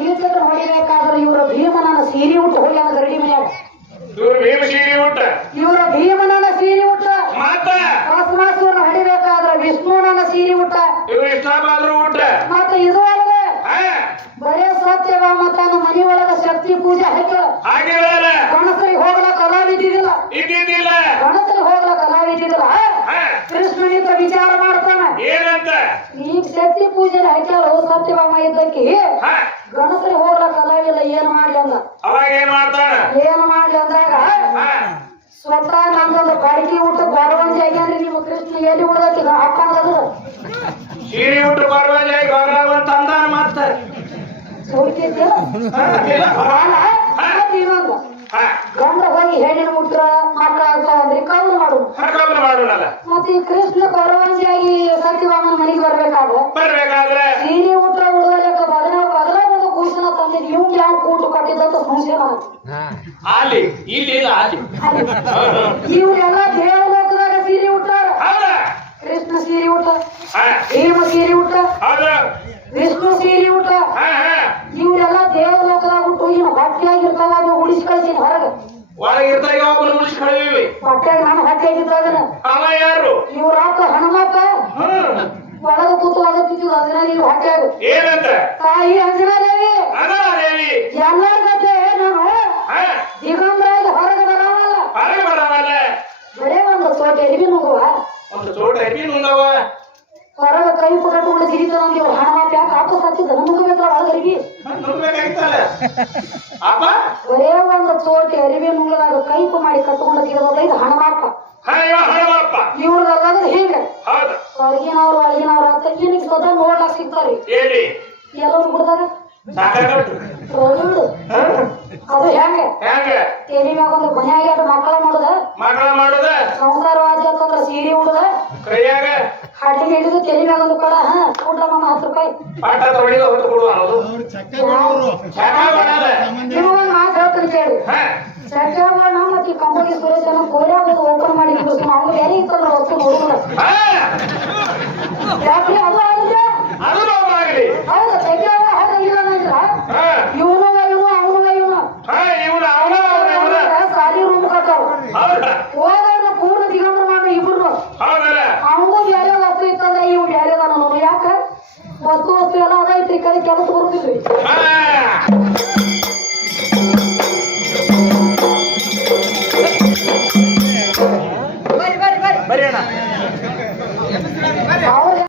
ಶ್ರೀಚಕ್ರ ಹೊಡಿಬೇಕಾದ್ರೆ ಇವರ ಭೀಮನನ ಸೀರೆ ಉಟ್ಟು ಹೋಗ್ಯಾನ ಗರಡಿ ಮನ್ಯಾಗ ಮನೆಯಾಗ ಭೀಮ ಸೀರೆ ಉಟ್ಟ. ಇವರ ಭೀಮನನ ಸೀರೆ ಉಟ್ಟ. ಭಸ್ಮಾಸುರನ ಹೊಡಿಬೇಕಾದ್ರೆ ವಿಷ್ಣುವನನ ಸೀರೆ ಉಟ್ಟ. ಇವ್ರು ಇಷ್ಟಾಬಾದ್ರು ಉಟ್ಟ. ಮತ್ತೆ ಇದು ಅಲ್ಲದೆ ಬರೇ ಸತ್ಯಭಾಮ ಮತ್ತ ಮನಿ ಒಳಗ ಶಕ್ತಿ ಪೂಜೆ ಹಾಕಿ ಕಣಸರಿಗೆ ಹೋಗಲ ಹೋಗ್ಲಕ್ಕ ಕಲಾವಿದ್ದಿಲ್ಲ ಇದ್ದಿದ್ದಿಲ್ಲ. ಶಕ್ತಿ ಪೂಜೆ ಹಾಕ್ಯಾರ ಸತ್ಯಭಾಮ ಇದ್ದಕ್ಕೆ ಗಣಪತಿ ಹೋಗ್ಲಕ್ಕ ಕಲಾವಿಲ್ಲ ಏನ್ ಮಾಡ್ಲಿ ಅಂದ. ಏನ್ ಮಾಡ್ಲಿ ಅಂದಾಗ ಸ್ವತಃ ನಮ್ದೊಂದು ಬಾಡಿಗೆ ಊಟ ಬರವಂಜಿ ಆಗ್ಯಾನ್ರಿ ನಿಮ್ಮ ಕೃಷ್ಣ ಎಲ್ಲಿ ಉಳ್ದೈತಿ ಹಾಕೊಂಡದು ಸೀರೆ ಊಟ ಅಂತ ಅಂದಾನ ಮತ್ತ. ಇನ್ನೊಂದು. ಗಂಡ ಹೋಗಿ ಹೆಣ್ಣಿನ ಮುಟ್ರ ಮಕ್ಕಳ ಆಗ್ತಾವಂದ್ರಿ ಕೌಲು ಮಾಡು ಮತ್ತೆ ಈ ಕೃಷ್ಣ ಬರವಂಜಿಯಾಗಿ ಅಲ್ಲಿ ಇಲ್ಲಿ ಇಲ್ಲ ಅಲ್ಲಿ. ಇವ್ರೆಲ್ಲ ದೇವಲೋಕದಾಗ ಸೀರೆ ಉಟ್ಟಾರ. ಕೃಷ್ಣ ಸೀರೆ ಉಟ್ಟ. ಭೀಮ ಸೀರೆ ಉಟ್ಟ. ವಿಷ್ಣು ಸೀರೆ ಉಟ್ಟ. ಹಾ ಇವ್ರೆಲ್ಲ ದೇವಲೋಕದಾಗ ಉಟ್ಟು ಇನ್ನು ಹೊಟ್ಟೆಯಾಗಿರ್ತಾವ ಅದು ಉಳಿಸಿ ಕಳಿಸಿ ಹೊರಗೆ. ಒಳಗಿರ್ತಾಗ ಒಬ್ಬನ ಉಳಿಸಿ ಕಳಿವಿ ಹೊಟ್ಟೆಗೆ ನಾನು ಹೊಟ್ಟೆಯಾಗಿದ್ದಾಗನ ಅವ ಯಾರು? ಇವ್ರ ಹನುಮಪ್ಪ ಒಳಗ ಕೂತು ಅದತ್ತಿದ್ದು ಅಂಜನಾ ನೀವು ಹೊಟ್ಟೆಯಾಗ. ಏನಂತ? ತಾಯಿ ಅಂಜನಾ ದೇವಿ ಅದ ದೇವಿ ಎಲ್ಲರ ಜೊತೆ ನಾನು ದಿಗಂಬರಾಗ ಹೊರಗೆ ಬರವಲ್ಲ. ಹೊರಗೆ ಬರವಲ್ಲ? ಬರೇ ಒಂದು ಸೋಟ ಎರಿವಿ ನುಗ್ಗುವ ಒಂದು ಸೋಟ ಎಲ್ಲಿ ನುಂಗವ ಹೊರಗ ಕೈ ಕಟ್ಟುಕೊಂಡು ಸಿರಿತಾನ ನೀವು ಹಣಮಾಪ ಯಾಕೆ ಆಪ ಸತ್ತಿದ್ದ ನುಗ್ಗಬೇಕಲ್ಲ ಒಳಗರಿಗೆ? ಅಪ್ಪ? ಬರೇ ಒಂದು ಸೋಟ ಎರಿವಿ ನುಂಗದಾಗ ಕೈಪು ಮಾಡಿ ಕಟ್ಟುಕೊಂಡು ಸಿಗದ ಇದು ಹಣಮಾಪ. ಹಾ. ಹೊರಗಿನವ್ರು ಒಳಗಿನವ್ರು ಅಂತ ಏನಕ್ಕೆ ಸದಾ ನೋಡ್ಲಾಕ್ ಸಿಗ್ತಾರಿ ಎಲ್ಲರೂ. ಅದು ಹೆಂಗೆ? ಹೆಂಗ? ತೆಲಿ ಮ್ಯಾಗ ಒಂದು ಮನ್ಯಾಗ ಅದು ಮಕ್ಕಳ ಮಾಡುದ? ಸಂಸಾರವಾದಿ ಅಂತಂದ್ರ ಸೀರೆ ಉಡುದ? ಕೈಯಾಗ? ಹಡ್ಡಿಗೆ ಹಿಡಿದು ತೆಲಿ ಮ್ಯಾಗ ಒಂದು ಕೊಡ ಹಾ? ಕೊಡ್ರ ನಮ್ಮ ಹತ್ತು ರೂಪಾಯಿ. ಪಾಠ ತೊಳಿದ ಕೊಡುವ ಅನ್ನೋದು. ನೀವು ಒಂದು ಮಾತು ಹೇಳ್ತೀನಿ ಕೇಳಿ. ಹಾ? ಸತ್ಯವಾಣ ಮತ್ತೆ ಈ ಕಂಪನಿ ಸುರೇಶ್ ಅನ್ನ ಕೋರ್ಯಾಗ ಓಪನ್ ಮಾಡಿ ನಾವು ಅವನು ಬೇರೆ ವಸ್ತು ಇತ್ತಂದ್ರೆ ಇವ್ ಬೇರೆ ಅದಾನ ನೋಡು ಯಾಕ ವಸ್ತು ವಸ್ತು ಎಲ್ಲ ಅದೈತ್ರಿ ಕಡೆ ಕೆಲಸ ಬರ್ತಿದ್ವಿ.